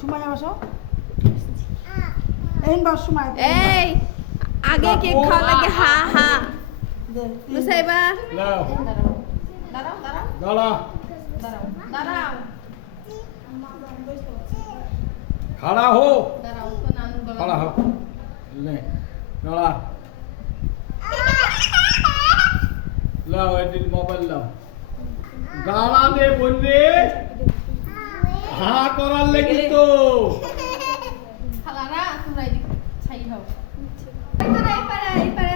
সুমাইয়া বসো এই বস সুমাইয়া এই আগে কেক খাওয়া লাগে হা হা নুসাইবা লাও দাঁড়াও দাঁড়াও দাঁড়া দাঁড়াও দাঁড়াও खड़ा हो দাঁড়াও তো নানু खड़ा हो ले दाঁড়া লাও এদিন মোবাইল লাও দাঁড়া দে বললে হা করার লাগি তো খালারা তোমরা এদিক ছাই হও এই পারে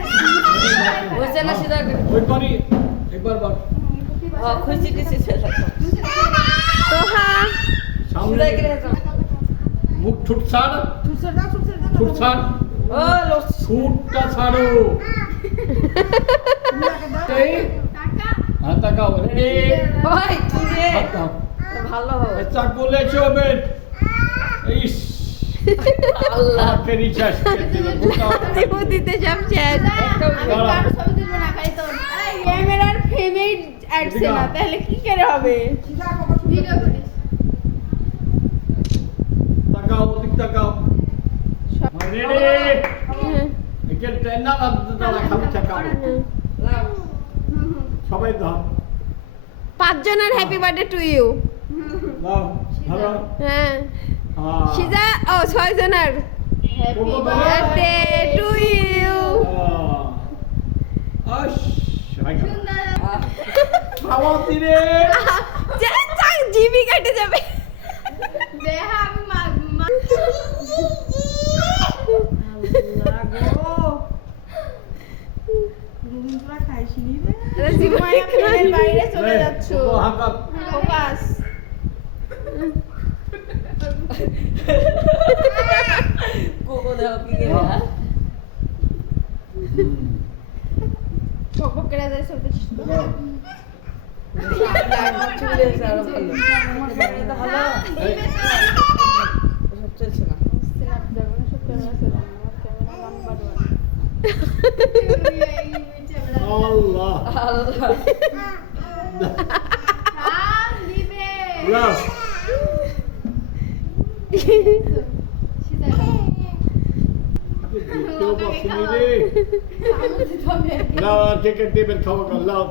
ওইটা না সিধা ওই করি একবার বল খুশি দিছি সেটা তো হ্যাঁ সামনে মুখ ঠুট ছাড় ছুটছে দাও ঠুট ছাড় ও লোক ঠুটটা ছাড়ো এই টাকা হাত তাকাও রেডি ওই তুমি হাত দাও ভালো হবে আচ্ছা বলেছো বেন ইস আল্লাহ আমাকে রিচার্জ করে দিল গোটা দেবো দিতে সব শেষ আমি কারো ছবি তুলবো না খালি তোর ক্যামেরার ফ্রেমেই আসছে না তাহলে কি করে হবে সিধা কথা ভিডিও করিস তাকাও ওদিক তাকাও রেডি একে টেন্না দাঁড়া খালি তাকাও সবাই দাও পাঁচজনের হ্যাপি বার্থডে টু ইউ দাও ধরো হ্যাঁ সিজা ও ছয়জনের হ্যাপি বার্থডে টু ইউ আশ খাওয়া দিরে জিবি কেটে যাবে দেহা আমি আল্লাহ গো দুদিন তোরা খাইছিলি রে জিমাইয়া ফ্রেমের বাইরে চলে যাচ্ছ হাঁকা ফোকাস কোকো দাও কি রে ফকফক করে যায় সব চলে যাও ভালো এটা ভালো সব চলছে না আল্লাহ আল্লাহ লাও দেখতেও পাচ্ছি রে লাও আর কে কে দেবেন খাওয়া লাও